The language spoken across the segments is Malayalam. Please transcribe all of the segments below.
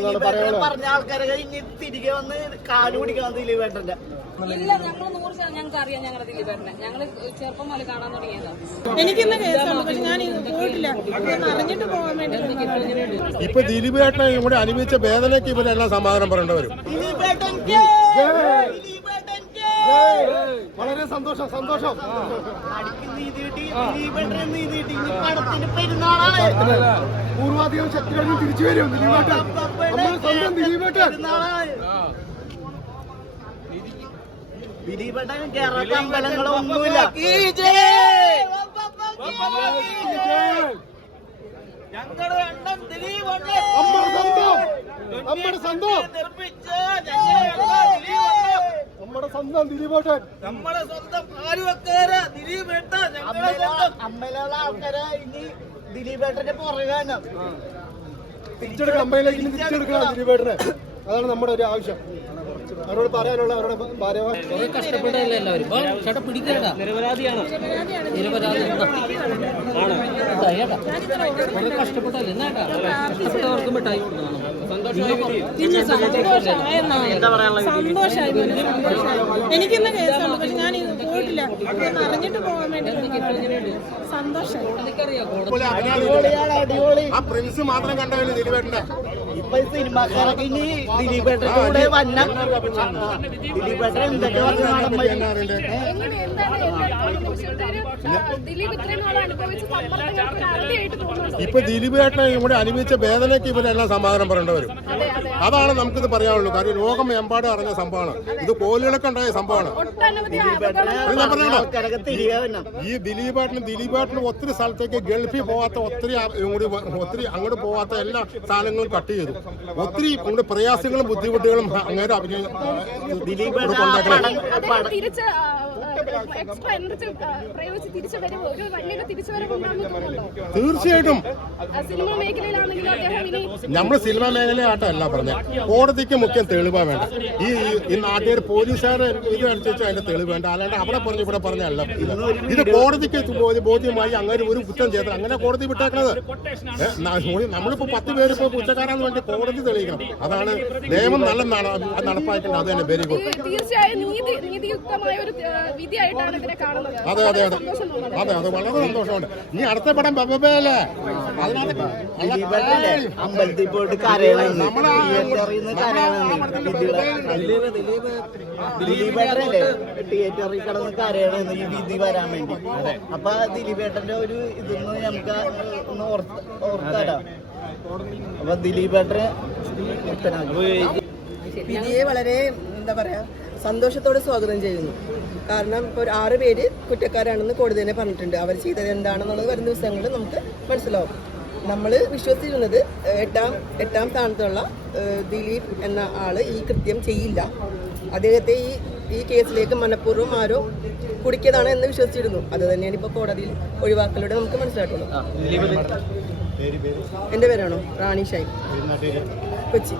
ഉണ്ടെന്നാണ് പറയാനുള്ളത്. പറഞ്ഞ ആൾക്കാരെ കഴിഞ്ഞ് തിരികെ വന്ന് കാല് പിടിക്കണം ദിലീപേട്ടന്റെ. ഇല്ല, ഞങ്ങൾ 100% ഞങ്ങൾക്ക് അറിയാം ഞങ്ങളുടെ ദിലീപേട്ടനെ. ഞങ്ങള് ചെറുപ്പം മുതൽ കാണാൻ തുടങ്ങിയതാ. എനിക്കിന്ന് കേസാണ്, പക്ഷെ ഞാൻ പോയിട്ടില്ല. അറിഞ്ഞിട്ട് പോകാൻ വേണ്ടി. ഇപ്പൊ ദിലീപേട്ടനെ ഇവിടെ അനുഭവിച്ച വേദനയ്ക്ക് ഇവരെല്ലാം സമാധാനം പറയേണ്ടി വരും. വളരെ സന്തോഷം. നീതി കിട്ടി, ദിലീപേട്ടന് നീതി കിട്ടി. ഇനി പടത്തിന് പെരുന്നാളാണ്. പൂർവാധികം ശക്തികളും തിരിച്ചു വരും. ദിലീപേട്ടൻ സ്വന്തം ദിലീപേട്ടൻ. ദിലീപേട്ടൻ കേരള അമ്പലങ്ങളൊന്നുമില്ല. ഞങ്ങളുടെ അണ്ണൻ ദിലീപുണ്ട്. നമ്മുടെ സ്വന്തം ദിലീപേട്ടൻ, നമ്മുടെ സ്വന്തം ആലുവക്കാര ദിലീപേട്ടൻ. അമ്പലമുള്ള ആൾക്കാരെ ഇനി ദിലീപേട്ടന്റെ പുറകാണ് തിരിച്ചെടുക്കണം. അമ്പലയിലേക്ക് തിരിച്ചെടുക്കണം ദിലീപേട്ടനെ. അതാണ് നമ്മുടെ ഒരു ആവശ്യം. അവരോട് പറയാനുള്ള അവരുടെ കഷ്ടപ്പെട്ടതല്ലേ എല്ലാവരും. ചേട്ടാ പിടിക്കലടാ, നിരപരാധിയാണ്. വളരെ കഷ്ടപ്പെട്ടല്ലേ എന്നാട്ടാ, കഷ്ടപ്പെട്ടവർക്കും മിഠായി കൊടുക്കണം. സന്തോഷമായി. എനിക്കിന്ന് കേസാണ്, പക്ഷെ ഞാൻ പോയിട്ടില്ല. അറിഞ്ഞിട്ട് പോകാൻ വേണ്ടി. അടിപൊളി. ആ പ്രിൻസ് മാത്രം കണ്ടവര് ദിലീപേട്ടന്റെ. ഇപ്പൊ സിനിമാക്കാരൊക്കെ ഇനി ദിലീപേട്ടന്റെ കൂടെ വന്ന ദിലീപേട്ടൻ എന്തൊക്കെ ഇപ്പൊ ദിലീപേട്ടനെ ഇവിടെ അനുഭവിച്ച വേദനയ്ക്ക് ഇവരെല്ലാം സമാധാനം പറയേണ്ടി വരും. അതാണ് നമുക്കിത് പറയാനുള്ളൂ. കാര്യം ലോകമെമ്പാടും അറിഞ്ഞ സംഭവമാണ് ഇത്. കോലുകളൊക്കെ ഉണ്ടായ സംഭവമാണ്. ഈ ദിലീപേട്ടന് ഒത്തിരി സ്ഥലത്തേക്ക് ഗൾഫിൽ പോവാത്ത ഒത്തിരി അങ്ങോട്ട് പോവാത്ത എല്ലാ സാധനങ്ങളും കട്ട് ചെയ്തു. ഒത്തിരി പ്രയാസങ്ങളും ബുദ്ധിമുട്ടുകളും അങ്ങനെ തീർച്ചയായിട്ടും നമ്മൾ സിനിമ മേഖലയായിട്ടല്ല പറഞ്ഞ. കോടതിക്ക് മുഖ്യം തെളിവാ വേണ്ട. ഈ നാട്ടുകാർ പോലീസുകാരെ ഇത് അനുസരിച്ച് അതിന്റെ തെളിവ് വേണ്ട. അല്ലാണ്ട് അവിടെ പറഞ്ഞു ഇവിടെ പറഞ്ഞല്ല. ഇത് കോടതിക്ക് ബോധ്യമായി അങ്ങനെ ഒരു കുറ്റം ചെയ്തത് അങ്ങനെ കോടതി വിട്ടേക്കണത്. നമ്മളിപ്പോ 10 പേര് ഇപ്പൊ കുറ്റക്കാരാന്ന് വേണ്ടി കോടതി തെളിയിക്കണം. അതാണ് നിയമം നല്ല നടപ്പാക്കേണ്ടത്. അത് തന്നെ വെരി ഗുഡ്. അതെ വളരെ സന്തോഷമുണ്ട്. ഇനി അടുത്ത പടം ബബബേലേ അമ്പലത്തിൽ പോയിട്ട് കരയണല്ലേ ദിലീപേട്ടനല്ലേ തിയേറ്ററിൽ കിടന്ന് കരയണെന്ന് ഈ വിധി വരാൻ വേണ്ടി. അപ്പൊ ദിലീപേട്ടന്റെ ഒരു ഇതൊന്ന് നമുക്ക് ഒന്ന് ഓർക്കാലോ. അപ്പൊ ദിലീപേട്ടന് വിധിയെ വളരെ എന്താ പറയാ സന്തോഷത്തോടെ സ്വാഗതം ചെയ്യുന്നു. കാരണം ഇപ്പോൾ 6 പേര് കുറ്റക്കാരാണെന്ന് കോടതി തന്നെ പറഞ്ഞിട്ടുണ്ട്. അവർ ചെയ്തത് എന്താണെന്നുള്ളത് വരും ദിവസങ്ങളിൽ നമുക്ക് മനസ്സിലാവും. നമ്മൾ വിശ്വസിച്ചിരുന്നത് എട്ടാം സ്ഥാനത്തുള്ള ദിലീപ് എന്ന ആള് ഈ കൃത്യം ചെയ്യില്ല, അദ്ദേഹത്തെ ഈ കേസിലേക്ക് മനഃപൂർവ്വം ആരോ കുടിക്കിയതാണ് എന്ന് വിശ്വസിച്ചിരുന്നു. അത് തന്നെയാണ് ഇപ്പോൾ കോടതിയിൽ ഒഴിവാക്കലൂടെ നമുക്ക് മനസ്സിലാക്കുന്നത്. എൻ്റെ പേരാണോ റാണി ഷൈൻ, കൊച്ചി.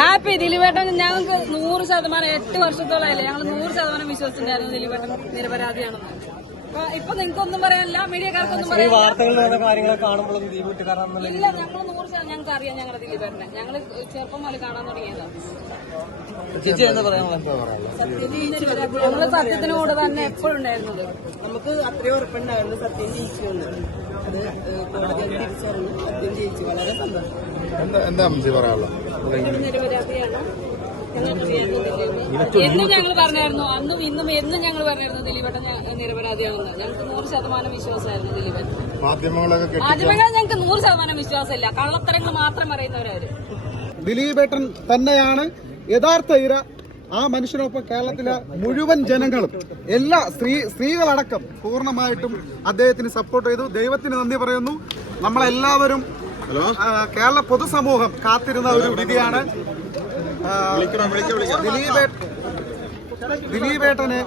ഹാപ്പി ദിലീപേട്ടൻ. ഞങ്ങൾക്ക് 100%, 8 വർഷത്തോളായില്ലേ ഞങ്ങൾ 100% വിശ്വസിച്ചിട്ടുണ്ടായിരുന്നു ദിലീപേട്ടൻ നിരപരാധിയാണെന്ന്. ഇപ്പൊ നിങ്ങൾക്കൊന്നും പറയാനില്ല, മീഡിയക്കാർക്കൊന്നും പറയാനില്ല. ഇല്ല, ഞങ്ങൾ 100% ഞങ്ങൾക്ക് അറിയാം ഞങ്ങളുടെ ദിലീപേട്ടനെ. ഞങ്ങള് ചെറുപ്പം മുതൽ കാണാൻ തുടങ്ങിയതാ. ഞങ്ങള് സത്യത്തിന് കൂടെ തന്നെ എപ്പോഴും ഉണ്ടായിരുന്നത്. നമുക്ക് അത്രയും ഉറപ്പുണ്ടായിരുന്നു സത്യം ജയിക്കുമെന്ന്. അത് കോടതി തിരിച്ചറിഞ്ഞു, സത്യം ജയിച്ചു. വളരെ സന്തോഷം. നിരപരാധിയാണ്. എന്നും ഞങ്ങൾ പറഞ്ഞായിരുന്നു, അന്നും ഇന്നും എന്നും ഞങ്ങൾ പറഞ്ഞായിരുന്നു ദിലീപേട്ടൻ നിരപരാധിയാണെന്ന്. ഞങ്ങൾക്ക് 100% വിശ്വാസമായിരുന്നു ദിലീപേട്ടൻ. മാധ്യമങ്ങൾ ഞങ്ങൾക്ക് 100% വിശ്വാസമില്ല. കള്ളത്തരങ്ങൾ മാത്രം പറയുന്നവരവര്. ദിലീപേട്ടൻ തന്നെയാണ് യഥാർത്ഥ ഇര. ആ മനുഷ്യനൊപ്പം കേരളത്തിലെ മുഴുവൻ ജനങ്ങളും എല്ലാ സ്ത്രീകളടക്കം പൂർണ്ണമായിട്ടും അദ്ദേഹത്തിന് സപ്പോർട്ട് ചെയ്തു. ദൈവത്തിന് നന്ദി പറയുന്നു. നമ്മളെല്ലാവരും കേരള പൊതുസമൂഹം കാത്തിരുന്ന ഒരു വിധിയാണ്. ദിലീപേട്ടനെ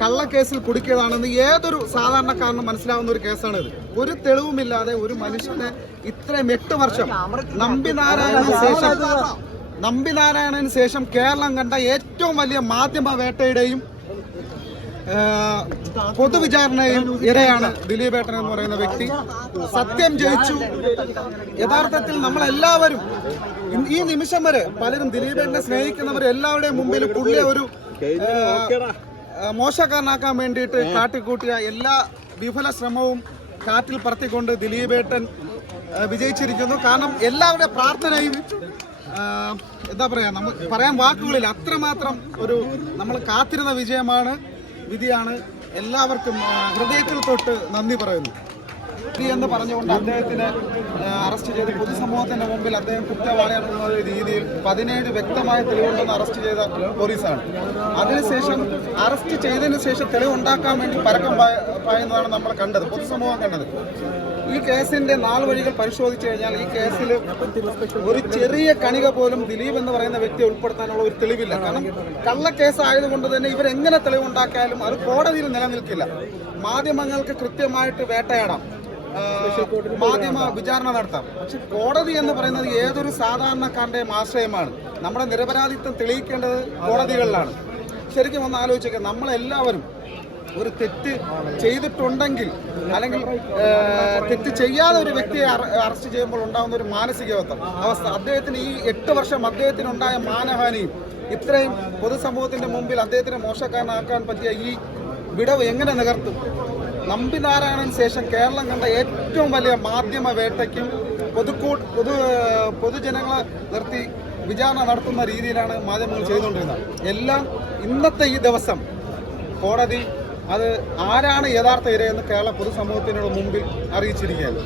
കള്ളക്കേസിൽ കുടുക്കിയതാണെന്ന് ഏതൊരു സാധാരണക്കാരനും മനസ്സിലാവുന്ന ഒരു കേസാണിത്. ഒരു തെളിവുമില്ലാതെ ഒരു മനുഷ്യനെ ഇത്രയും 8 വർഷം നമ്പിനാരായണന് ശേഷം കേരളം കണ്ട ഏറ്റവും വലിയ മാധ്യമ വേട്ടയുടെയും പൊതുവിചാരണയും ഇരയാണ് ദിലീപേട്ടൻ എന്ന് പറയുന്ന വ്യക്തി. സത്യം ജയിച്ചു. യഥാർത്ഥത്തിൽ നമ്മളെല്ലാവരും ഈ നിമിഷം വരെ പലരും ദിലീപേട്ടനെ സ്നേഹിക്കുന്നവർ എല്ലാവരുടെയും മുമ്പിൽ പുള്ളിയെ ഒരു മോശക്കാരനാക്കാൻ വേണ്ടിയിട്ട് കാട്ടിക്കൂട്ടിയ എല്ലാ വിഫല ശ്രമവും കാറ്റിൽ പറത്തിക്കൊണ്ട് ദിലീപേട്ടൻ വിജയിച്ചിരിക്കുന്നു. കാരണം എല്ലാവരുടെ പ്രാർത്ഥനയും എന്താ പറയാ, നമുക്ക് പറയാൻ വാക്കുകളിൽ അത്രമാത്രം ഒരു നമ്മൾ കാത്തിരുന്ന വിധിയാണ്. എല്ലാവർക്കും ഹൃദയത്തിൽ തൊട്ട് നന്ദി പറയുന്നു. എന്ന് പറഞ്ഞുകൊണ്ട് അദ്ദേഹത്തിനെ അറസ്റ്റ് ചെയ്ത് പൊതുസമൂഹത്തിന്റെ മുമ്പിൽ അദ്ദേഹം കുറ്റവാളിയാണെന്ന രീതിയിൽ 17 വ്യക്തമായ തെളിവുണ്ടെന്ന് അറസ്റ്റ് ചെയ്ത പോലീസാണ്. അതിനുശേഷം അറസ്റ്റ് ചെയ്തതിനു ശേഷം തെളിവുണ്ടാക്കാൻ വേണ്ടി പരക്കം പായുന്നതാണ് നമ്മൾ കണ്ടത്, പൊതുസമൂഹം കണ്ടത്. ഈ കേസിന്റെ നാൾവഴികൾ പരിശോധിച്ചു കഴിഞ്ഞാൽ ഈ കേസിൽ ഒരു ചെറിയ കണിക പോലും ദിലീപ് എന്ന് പറയുന്ന വ്യക്തിയെ ഉൾപ്പെടുത്താനുള്ള ഒരു തെളിവില്ല. കാരണം കള്ളക്കേസ് ആയതുകൊണ്ട് തന്നെ ഇവരെങ്ങനെ തെളിവുണ്ടാക്കിയാലും അത് കോടതിയിൽ നിലനിൽക്കില്ല. മാധ്യമങ്ങൾക്ക് കൃത്യമായിട്ട് വേട്ടയാടാം, മാധ്യമ വിചാരണ നടത്താം. പക്ഷെ കോടതി എന്ന് പറയുന്നത് ഏതൊരു സാധാരണക്കാരൻ്റെയും ആശ്രയമാണ്. നമ്മുടെ നിരപരാധിത്വം തെളിയിക്കേണ്ടത് കോടതികളിലാണ്. ശരിക്കും ഒന്ന് ആലോചിക്കുക, നമ്മളെല്ലാവരും ഒരു തെറ്റ് ചെയ്തിട്ടുണ്ടെങ്കിൽ അല്ലെങ്കിൽ തെറ്റ് ചെയ്യാതെ ഒരു വ്യക്തിയെ അറസ്റ്റ് ചെയ്യുമ്പോൾ ഉണ്ടാകുന്ന ഒരു മാനസികാവസ്ഥ, അദ്ദേഹത്തിന് ഈ 8 വർഷം അദ്ദേഹത്തിനുണ്ടായ മാനഹാനിയും ഇത്രയും പൊതുസമൂഹത്തിന്റെ മുമ്പിൽ അദ്ദേഹത്തിനെ മോശക്കാരനാക്കാൻ പറ്റിയ ഈ വിടവ് എങ്ങനെ നികർത്തും? നമ്പിനാരായണന് ശേഷം കേരളം കണ്ട ഏറ്റവും വലിയ മാധ്യമ വേട്ടയ്ക്കും പൊതുജനങ്ങളെ നിർത്തി വിചാരണ നടത്തുന്ന രീതിയിലാണ് മാധ്യമങ്ങൾ ചെയ്തുകൊണ്ടിരുന്നത്. എല്ലാം ഇന്നത്തെ ഈ ദിവസം കോടതി അത് ആരാണ് യഥാർത്ഥ ഇരയെന്ന് കേരള പൊതുസമൂഹത്തിനോട് മുമ്പിൽ അറിയിച്ചിരിക്കുകയാണ്.